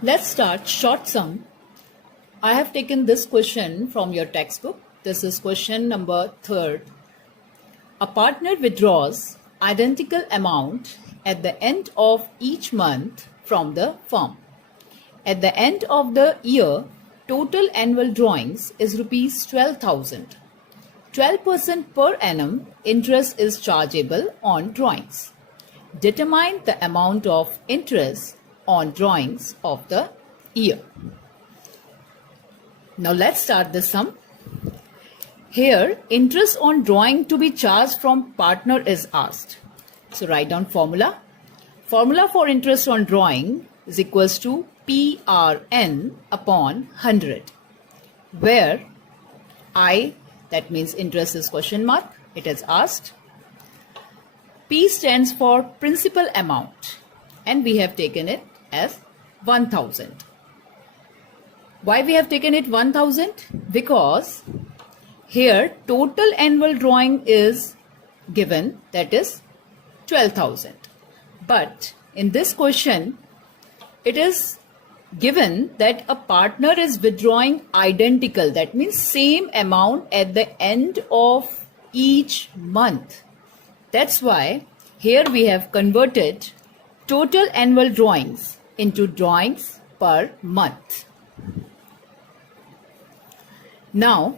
Let's start short sum. I have taken this question from your textbook. This is question number 3rd. A partner withdraws identical amount at the end of each month from the firm. At the end of the year, total annual drawings is rupees 12,000. 12% per annum interest is chargeable on drawings. Determine the amount of interest on drawings of the year. Now let's start the sum. Here, interest on drawing to be charged from partner is asked. So write down formula. Formula for interest on drawing is equals to PRN upon 100, where I, that means interest is question mark, it is asked. P stands for principal amount and we have taken it as 1000. Why we have taken it 1000? Because here total annual drawing is given, that is 12,000. But in this question it is given that a partner is withdrawing identical, that means same amount at the end of each month. That's why here we have converted total annual drawings into drawings per month. Now,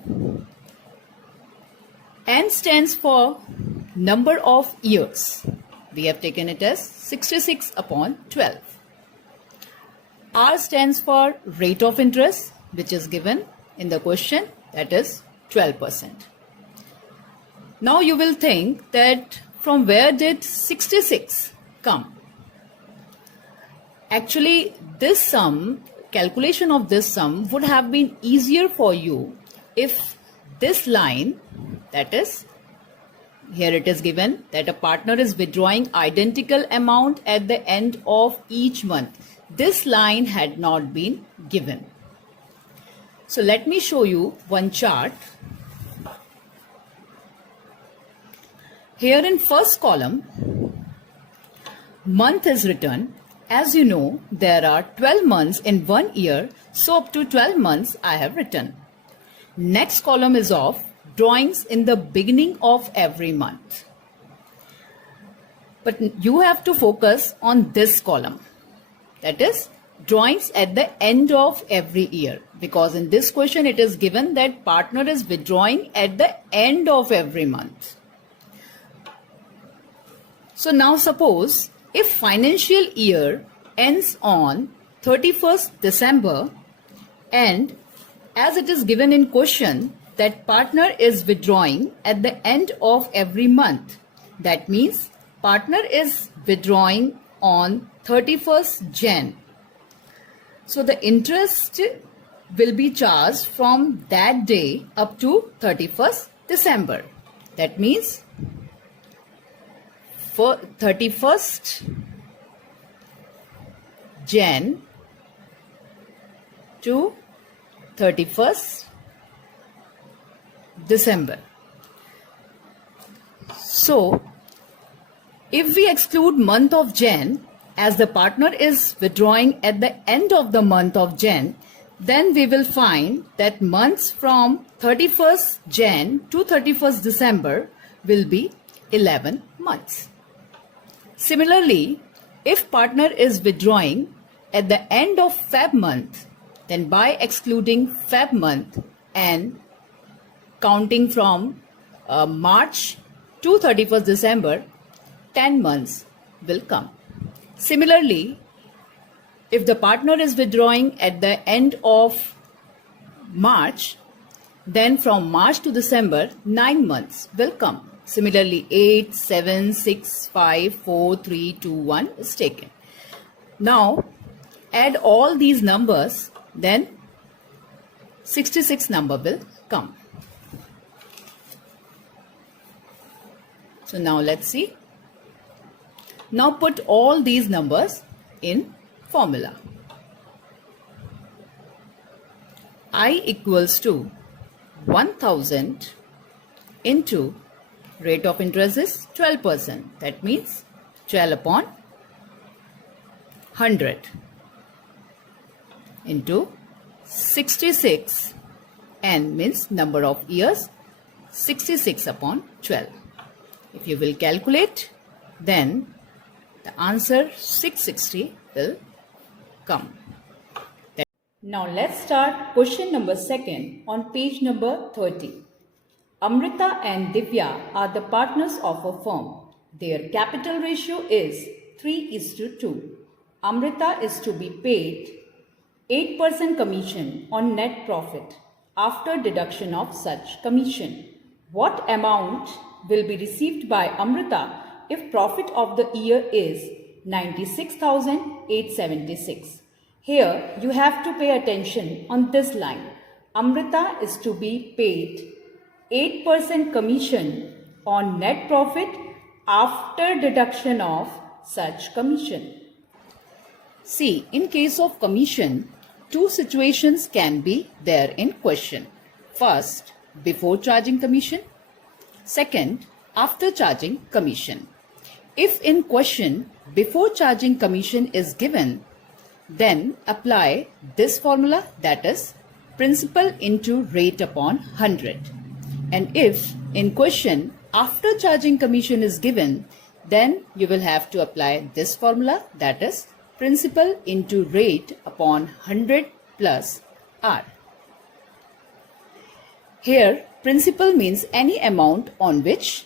N stands for number of years. We have taken it as 66 upon 12. R stands for rate of interest, which is given in the question, that is 12%. Now you will think that from where did 66 come? Actually, this sum, calculation of this sum would have been easier for you if this line, that is, here it is given that a partner is withdrawing identical amount at the end of each month. This line had not been given. So let me show you one chart. Here in first column, month is written. As you know, there are 12 months in 1 year, so up to 12 months I have written. Next column is of drawings in the beginning of every month. But you have to focus on this column, that is drawings at the end of every year, because in this question it is given that partner is withdrawing at the end of every month. So now suppose if financial year ends on 31st December and as it is given in question that partner is withdrawing at the end of every month, that means partner is withdrawing on 31st Jan. So the interest will be charged from that day up to 31st December. That means for 31st Jan to 31st December. So if we exclude month of Jan, as the partner is withdrawing at the end of the month of Jan, then we will find that months from 31st Jan to 31st December will be 11 months. Similarly, if partner is withdrawing at the end of Feb month, then by excluding Feb month and counting from March to 31st December, 10 months will come. Similarly, if the partner is withdrawing at the end of March, then from March to December, 9 months will come. Similarly, 8, 7, 6, 5, 4, 3, 2, 1 is taken. Now, add all these numbers, then 66 number will come. So now let's see. Now put all these numbers in formula. I equals to 1000 into rate of interest is 12%. That means 12 upon 100. into 66, n means number of years, 66 upon 12. If you will calculate, then the answer 660 will come. Now let's start question number 2 on page number 30. Amrita and Divya are the partners of a firm. Their capital ratio is 3:2. Amrita is to be paid 8% commission on net profit after deduction of such commission. What amount will be received by Amrita if profit of the year is 96,876? Here you have to pay attention on this line. Amrita is to be paid 8% commission on net profit after deduction of such commission. See, in case of commission, two situations can be there in question. First, before charging commission. Second, after charging commission. If in question, before charging commission is given, then apply this formula, that is principal into rate upon 100. And if in question, after charging commission is given, then you will have to apply this formula, that is principal into rate upon 100 plus R. Here, principal means any amount on which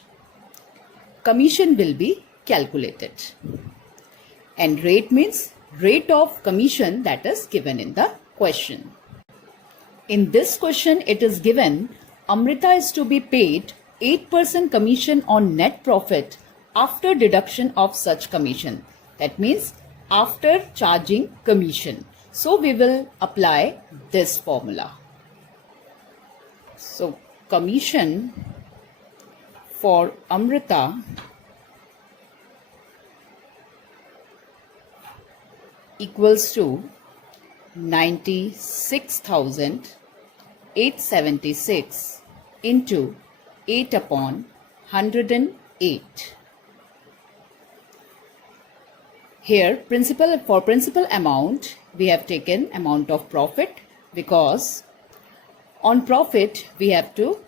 commission will be calculated. And rate means rate of commission that is given in the question. In this question, it is given Amrita is to be paid 8% commission on net profit after deduction of such commission. That means after charging commission. So we will apply this formula. So commission for Amrita equals to 96,876 into 8 upon 108. Here, for principal amount, we have taken amount of profit because on profit we have to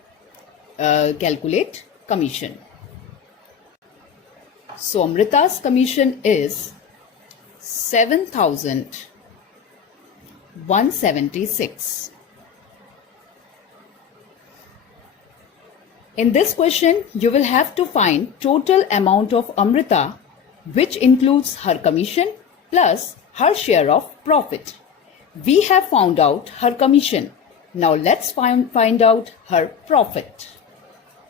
calculate commission. So Amrita's commission is 7,176. In this question, you will have to find total amount of Amrita, which includes her commission plus her share of profit. We have found out her commission. Now let's find out her profit.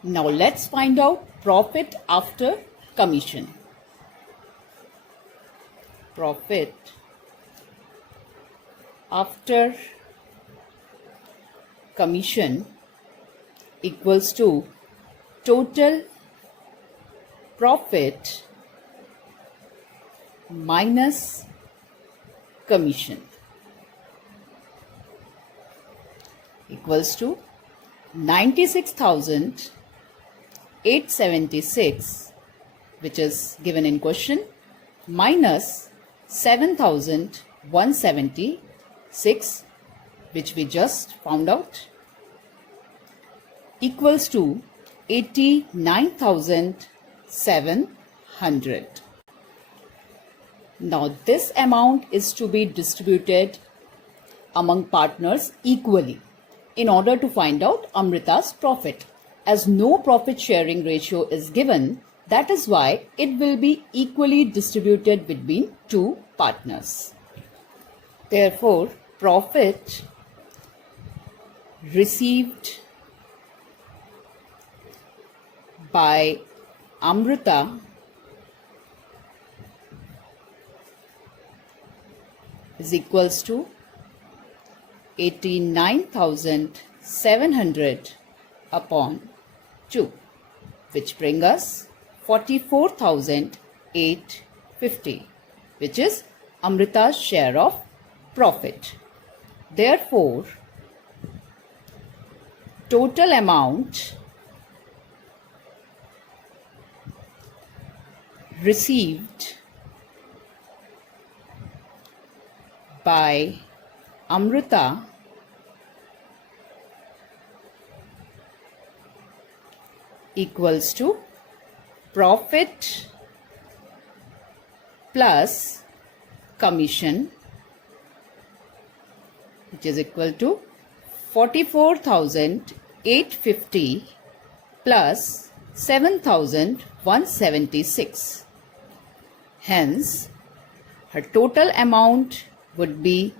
Now let's find out profit after commission. Profit after commission equals to total profit minus commission equals to 96,876, which is given in question, minus 7,176, which we just found out, equals to 89,700. Now this amount is to be distributed among partners equally in order to find out Amrita's profit. As no profit sharing ratio is given, that is why it will be equally distributed between two partners. Therefore, profit received by Amrita is equals to 89,700 upon 2, which brings us 44,850, which is Amrita's share of profit. Therefore, total amount received by Amrita equals to profit plus commission, which is equal to 44,850 plus 7,176. Hence, her total amount would be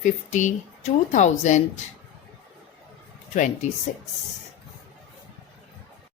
52,026.